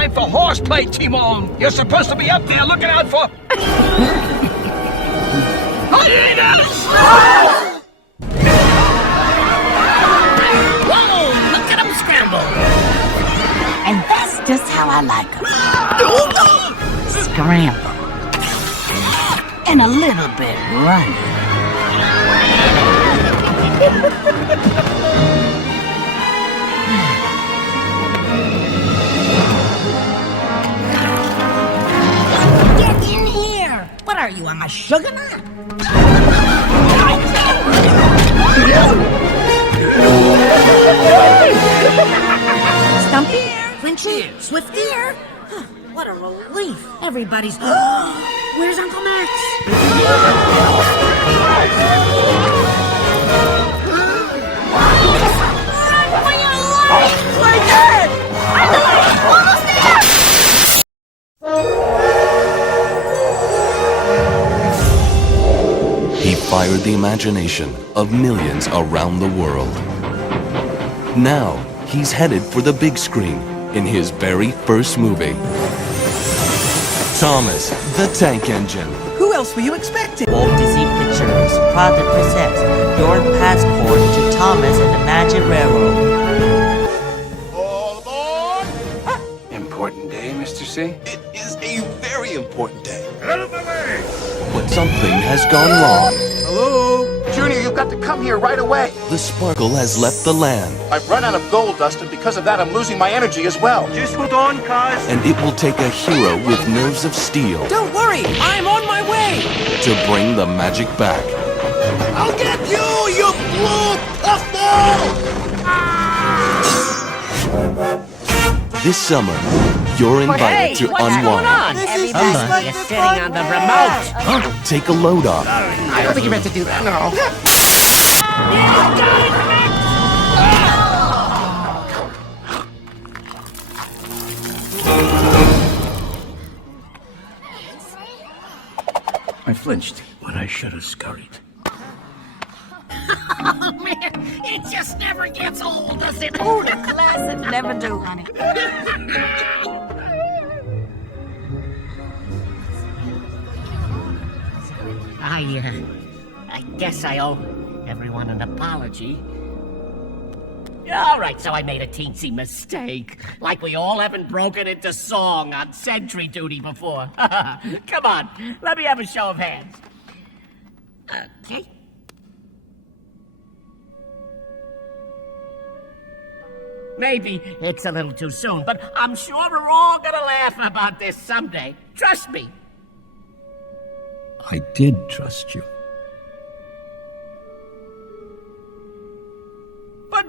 time for horseplay, Timon. You're supposed to be up there looking out for... hyenas! Whoa! Look at them scramble! And that's just how I like them. Scramble. And a little bit running. Get in here! What are you, I'm a sugar nut? Stumpy ear, Flinch ear, Swift ear. Huh, what a relief. Everybody's... Where's Uncle Max? Run for your life! Right there! Almost there! He fired the imagination of millions around the world. Now, he's headed for the big screen in his very first movie. Thomas the Tank Engine. Who else were you expecting? Walt Disney Pictures, proud to present your passport to Thomas and the Magic Railroad. All aboard! Important day, Mr. C. It is a very important day. Out of the way! But something has gone wrong. Hello? Junior, you've got to come here right away. The sparkle has left the land, I've run out of gold dust, and because of that, I'm losing my energy as well. Just hold on, cuz. and it will take a hero with nerves of steel Don't worry, I'm on my way. to bring the magic back. I'll get you, you blue puffball! This summer, you're invited to unwind, Everybody's sitting on the remote. take a load off, I don't think you meant to do that. No. I flinched when I should have scurried. Oh, man, it just never gets old, does it? Oh, the classic never do, honey. I guess I owe everyone an apology. All right, so I made a teensy mistake. Like we all haven't broken into song on sentry duty before. Come on, let me have a show of hands. Okay. Maybe it's a little too soon, but I'm sure we're all gonna laugh about this someday. Trust me. I did trust you. But